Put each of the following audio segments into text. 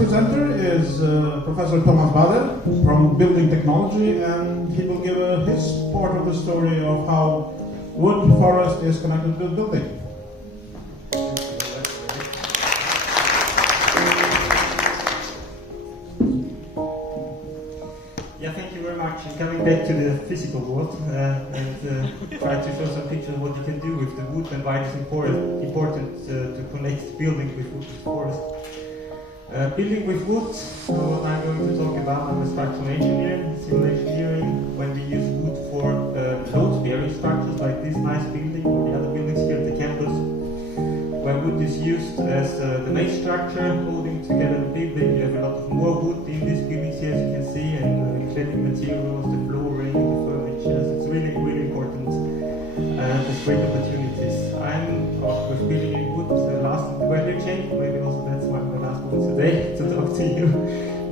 presenter is Professor Thomas Bader from Building Technology, and he will give his part of the story of how wood forest is connected to building. Yeah, thank you very much. And coming back to the physical world and try to show some pictures of what you can do with the wood and why it's important to connect building with wood and forest. Building with wood, what I'm going to talk about, I'm a structural engineer, civil engineering, when we use wood for load-bearing structures like this nice building or the other buildings here at the campus, where wood is used as the main structure holding together the building. You have a lot of more wood in these buildings here, as you can see, and cladding materials, the flooring, the furniture. It's really, really important. There's great opportunities. I'm with building in wood, the last in the value chain. Maybe also that's my last one today to talk to you.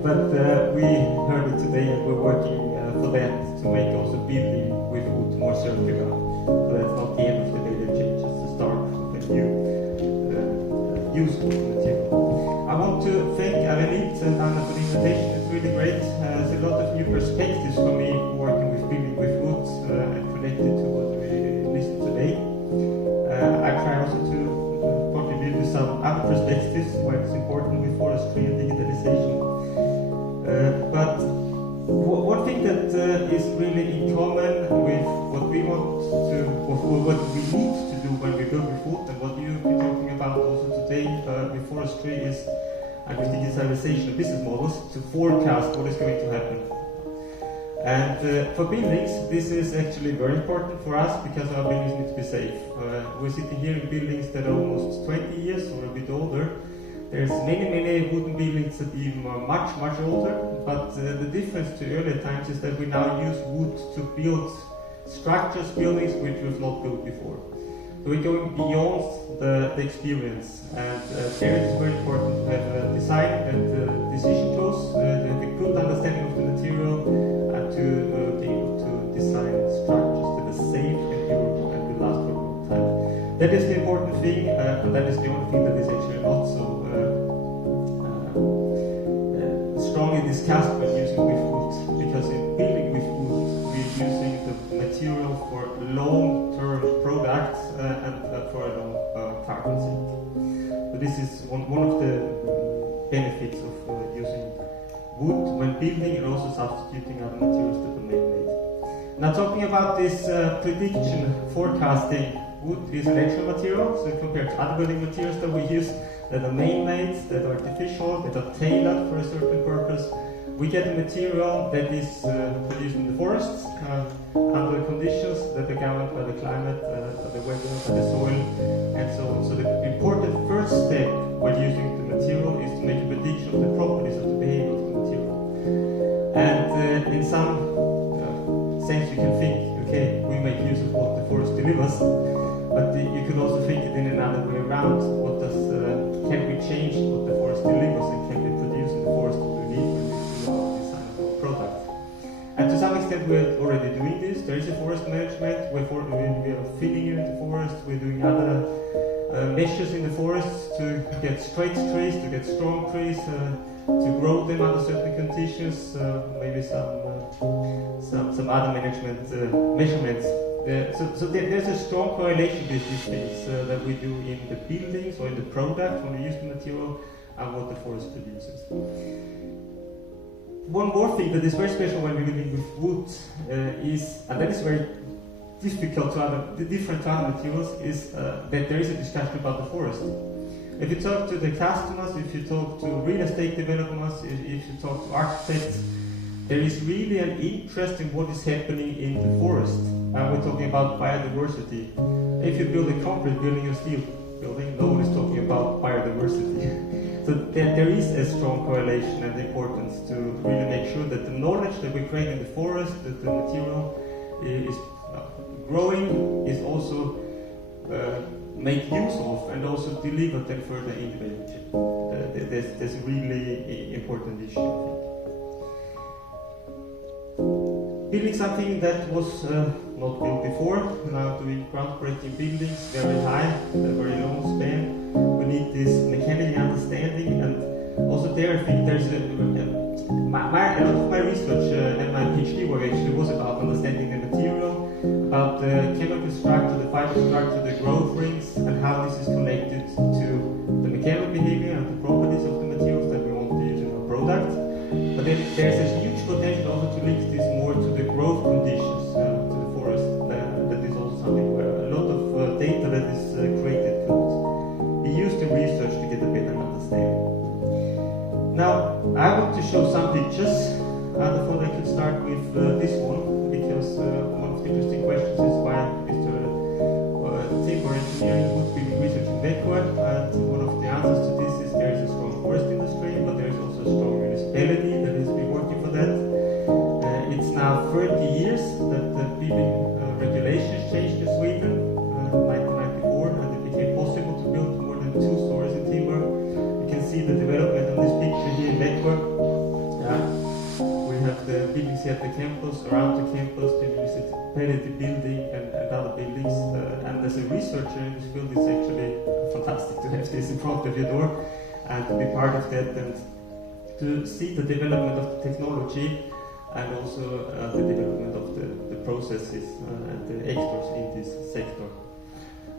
But we heard it today, and we're working for that to make also building with wood more circular. So that's not the end of the value chain, just the start of a new use of the material. I want to thank Arenit and Anna for the invitation. It's really great. There's a lot of new perspectives for me working with building with wood and connected to what we listened today. I try also to contribute to some other perspectives where it's important with forestry and digitalization. But one thing that is really in common with what we want to, or what we need to do when we build with wood, and what you've been talking about also today with forestry is, and with digitalization of business models, to forecast what is going to happen. And for buildings, this is actually very important for us because our buildings need to be safe. We're sitting here in buildings that are almost 20 years or a bit older. There's many wooden buildings that even are much older, but the difference to earlier times is that we now use wood to build structures, buildings which we've not built before. So we're going beyond the experience, and there it is very important to have a design and decision tools, to have a good understanding of the material, and to be able to design structures that are safe and durable and will last for a long time. That is the important thing, and that is the only thing that is actually not so strongly discussed when using with wood, because in building with wood we're using the material for long-term products and for a long carbon sink. So this is one of the benefits of using wood when building, and also substituting other materials that are man-made. Now, talking about this prediction forecasting, wood is a natural material, so compared to other building materials that we use that are man-made, that are artificial, that are tailored for a certain purpose, we get a material that is produced in the forests under conditions that are governed by the climate, by the weather, by the soil, and so on. So the important first step when using the material is to make a prediction of the properties of the behavior of the material. And in some sense you can think, okay, we make use of what the forest delivers, but you could also think it in another way around. What does can we change what the forest delivers, and can we produce in the forest what we need when we do our design of our product? And to some extent we're already doing this. There is a forest management, we are thinning in the forest, we're doing other measures in the forest to get straight trees, to get strong trees, to grow them under certain conditions, maybe some other management measurements. So there's a strong correlation with these things that we do in the buildings or in the product when we use the material and what the forest produces. One more thing that is very special when we're dealing with wood is, and that is very difficult to different other materials, is that there is a discussion about the forest. If you talk to the customers, if you talk to real estate developers, if you talk to architects, there is really an interest in what is happening in the forest. And we're talking about biodiversity. If you build a concrete building or steel building, no one is talking about biodiversity. So there is a strong correlation and importance to really make sure that the knowledge that we create in the forest, that the material is growing, is also made use of and also delivered then further in the value chain. That's a really important issue, I think. Building something that was not built before, now doing groundbreaking buildings, very high, a very long span. We need this mechanical understanding, and Also there, I think there's a lot of my research and my PhD work actually was about understanding the material, about the chemical structure, the fiber structure, the growth rings, and how this is connected to the mechanical behavior and the properties of the materials that we want to use in our product. But then there's a huge potential also to link this more to the growth conditions to the forest. That is also something where a lot of data that is created could be used in research to get a better understanding. Now, I want to show some pictures. I thought I could start with this one, because one of the interesting questions is why Mr. Timber Engineering would be researching backward. And one of the answers to this is there is a strong forest industry, but there is also a strong municipality that has been working for that. It's now 30 years that the building regulations changed in Sweden, 1994, and it became possible to build more than 2 stories in timber. You can see the development on this picture here in backward. We have the buildings here at the campus, around the campus, the municipality building and other buildings. And as a researcher in this field, it's actually fantastic to have this in front of your door and to be part of that and to see the development of the technology and also the development of the processes and the experts in this sector.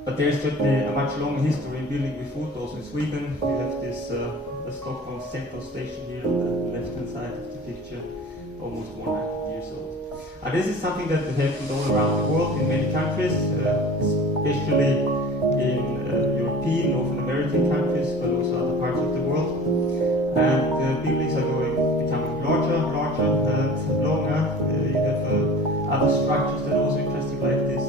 But there's certainly a much longer history in building with wood, also in Sweden. We have this Stockholm Central Station here on the left-hand side of the picture, almost 100 years old. And this is something that happened all around the world in many countries, especially in European, North American countries, but also other parts of the world. And the buildings are becoming larger and longer. You have other structures that are also interesting, like this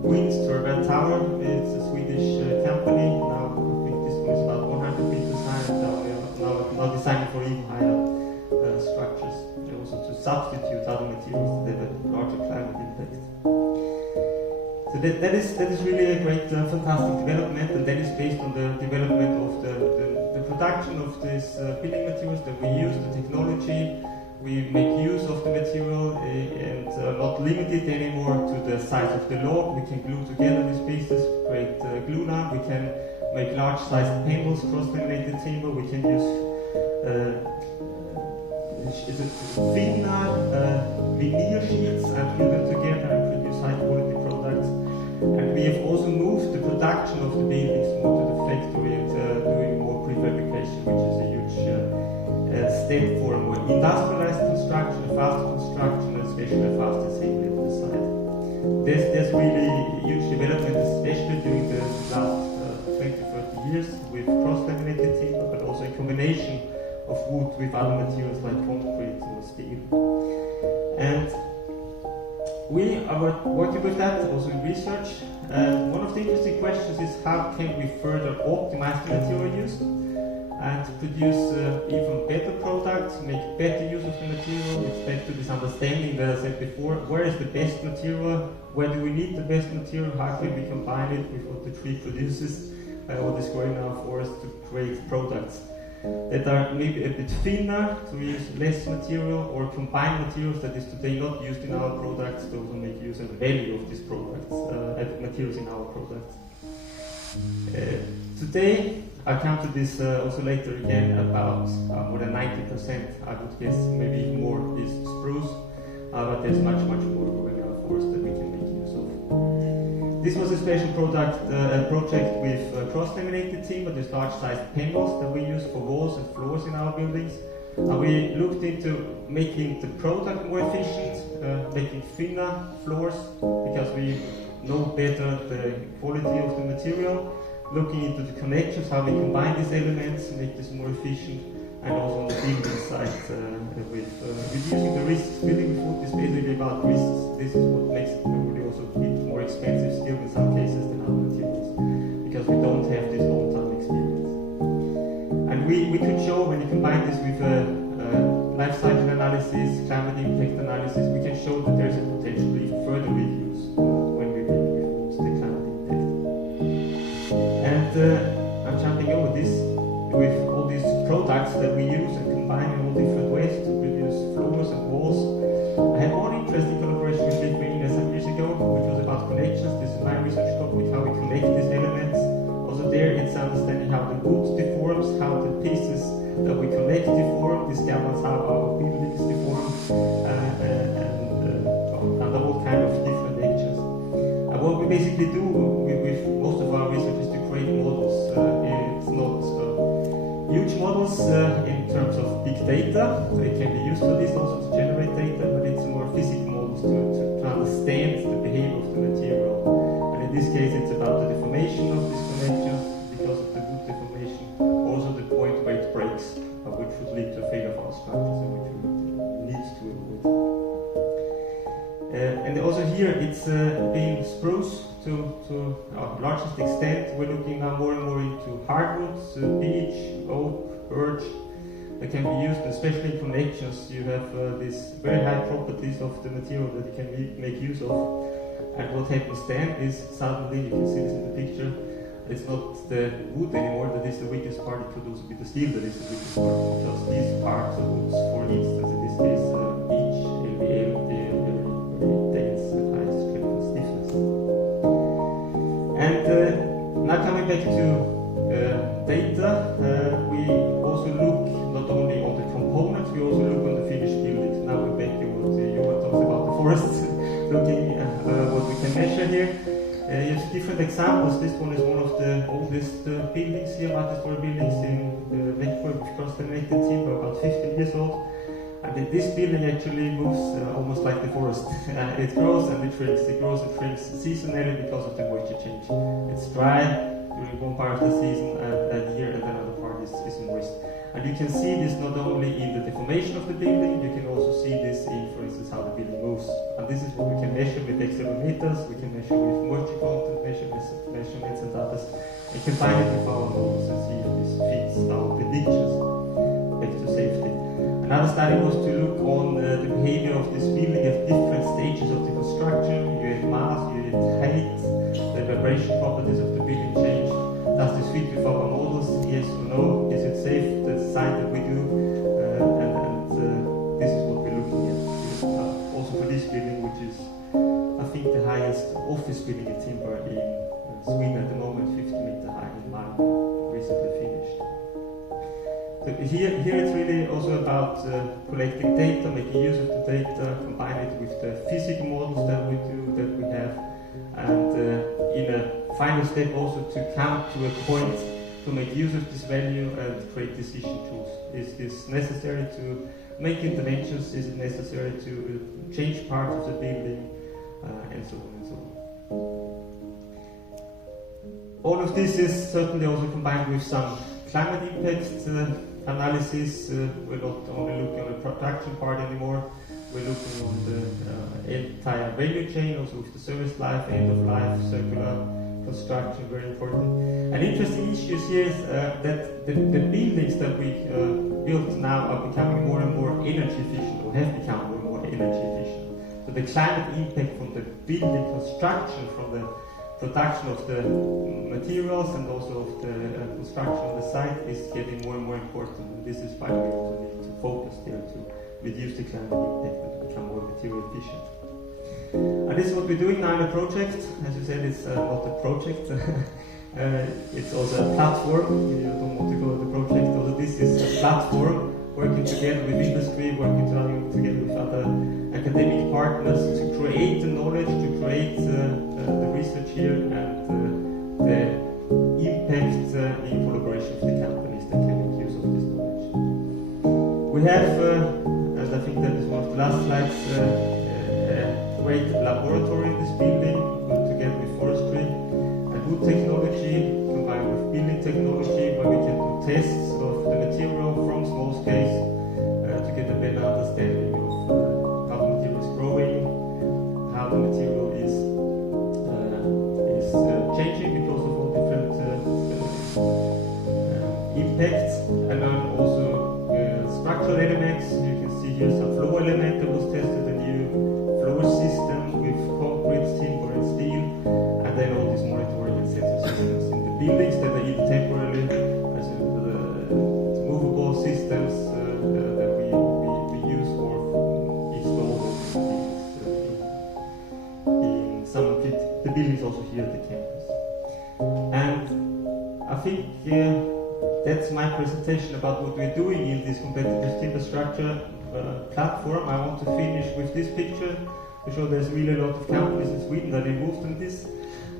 wind turbine tower. It's a Swedish company. Now I think this one is about 100 meters high, and now designing for even higher structures, and also to substitute other materials that have a larger climate impact. So that is really a great, fantastic development, and that is based on the development of the production of these building materials that we use, the technology. We make use of the material and not limited anymore to the size of the log. We can glue together these pieces, create glue lamp. We can make large-sized panels, cross-laminated timber. We can use thinner veneer sheets and glue them together and produce high-quality products. And we have also moved the production of the buildings more to the factory and doing more prefabrication, which is a huge step for a more industrialized construction, a faster construction, and especially a faster assembly on the site. There's really huge development, especially during the last 20-30 years with cross-laminated timber, but also in combination of wood with other materials like concrete or steel. And we are working with that also in research. One of the interesting questions is how can we further optimize the material use and produce even better products, make better use of the material. It's back to this understanding that I said before, where is the best material, where do we need the best material, how can we combine it with what the tree produces, what is growing in our forest to create products that are maybe a bit thinner, to use less material, or combine materials that is today not used in our products to also make use of the value of these products, materials in our products. Today, I'll come to this also later again, about more than 90%, I would guess, maybe even more, is spruce, but there's much more growing in our forest that we can make use of. This was a special project with cross-laminated timber, these large-sized panels that we use for walls and floors in our buildings. We looked into making the product more efficient, making thinner floors, because we know better the quality of the material, looking into the connections, how we combine these elements, make this more efficient, and also on the building side with reducing the risks. Building with wood is basically about risks. This is what makes it really also a bit more expensive still in some cases than other materials, because we don't have this long-term experience. And we could show, when you combine this with life cycle analysis, climate impact analysis, we can show that there's a potential to even further reduce when we build with wood the climate impact. And I'm jumping over this with all these products that we use and combine in all different ways to produce floors and walls. I had one interesting collaboration with Linnaeus some years ago, which was about connections. This is my research topic, how we connect these elements. Also there, it's understanding how the wood deforms, how the pieces huge models in terms of big data, so it can be used for this also to generate data, but it's more physical models to understand the behavior of the material. And in this case, it's about the deformation of these connections because of the wood deformation, also the point where it breaks, which would lead to a failure of our structure, so which we need to avoid. And also here, it's being spruce to our largest extent. We're looking now more and more into hardwoods, beech, oak, birch. That can be used, especially in connections. You have these very high properties of the material that you can make use of. And what happens then is suddenly, you can see this in the picture, it's not the wood anymore that is the weakest part, it could also be the steel that is the weakest part, because these parts of woods, for instance, in this case, beech, LVL, they are very, very dense with high strength and stiffness. And now coming back to data, we also look not only on the components, we also look on the finished buildings. Now we're back to what Johan talked about the forests, looking at what we can measure here. You have different examples. This one is one of the oldest buildings here, multi-story buildings in Växjö, which contaminated timber, about 15 years old. And this building actually moves almost like the forest. It grows and it shrinks. It grows and shrinks seasonally because of the moisture change. It's dry during one part of the season and year, and another part is moist. And you can see this not only in the deformation of the building, you can also see this in, for instance, how the building moves. And this is what we can measure with accelerometers, we can measure with moisture content measurements and others. We can combine it with our models and see if this fits our predictions back to safety. Another study was to look on the behavior of this building at different stages of the construction. You had mass, you had height, the vibration properties of the building changed. Does this fit with our models? Yes or no? Is it safe? The design that we do, and this is what we're looking at. Also for this building, which is, I think, the highest office building in timber in Sweden at the moment, 50-meter high in Malmö, recently finished. So here it's really also about collecting data, making use of the data, combine it with the physical models that we have, and in a final step also to come to a point to make use of this value and create decision tools. Is this necessary to make interventions? Is it necessary to change parts of the building? And so on and so on. All of this is certainly also combined with some climate impact analysis. We're not only looking on the production part anymore, we're looking on the entire value chain, also with the service life, end of life, circular construction, very important. An interesting issue here is that the buildings that we build now are becoming more and more energy efficient, or have become more and more energy efficient. So the climate impact from the building construction, from the production of the materials and also of the construction on the site is getting more and more important. And this is why we also need to focus there to reduce the climate impact and to become more material efficient. And this is what we're doing now in a project. As you said, it's not a project. It's also a platform. You don't want to go to the project. Also, this is a platform working together with industry, working together with other academic partners to create the knowledge, to create the research here and the impact in collaboration with the companies that can make use of this knowledge. We have, and I think that is one of the last slides, a great laboratory in this building, together with forestry and wood technology, combined with building technology, where we can do tests of the material from small scales to get a better understanding of how the material is growing, how the material is changing because of all different impacts, and then also structural elements. You can see here some floor element that was tested, a new floor system with concrete, timber and steel, and then all these monitoring and sensor systems in the buildings that are either temporarily as movable systems that we use or install in some of the buildings also here at the campus. And I think that's my presentation about what we're doing in this competitive timber structure platform. I want to finish with this picture to show there's really a lot of companies in Sweden that are involved in this.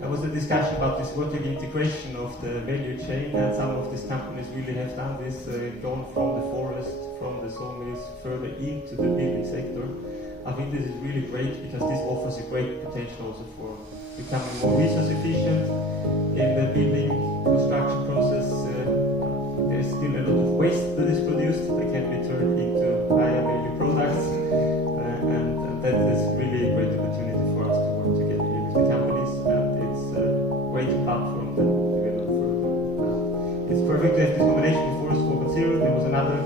There was a discussion about this vertical integration of the value chain, and some of these companies really have done this, gone from the forest, from the sawmills, further into the building sector. I think this is really great because this offers a great potential also for becoming more resource efficient in the building construction process. There's still a lot of waste that is produced that can be turned into higher value products, and that is really a great opportunity for us to work together with the companies, and it's a great platform that we will look further. It's perfect to have this combination with Forest 4.0. There was another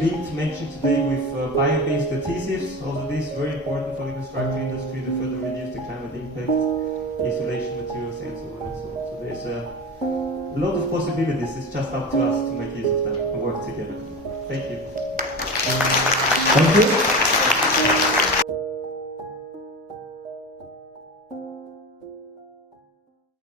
link mentioned today with bio-based adhesives. Also this is very important for the construction industry to further reduce the climate impact, isolation materials and so on and so on. So there's a lot of possibilities. It's just up to us to make use of them and work together. Thank you. Thank you.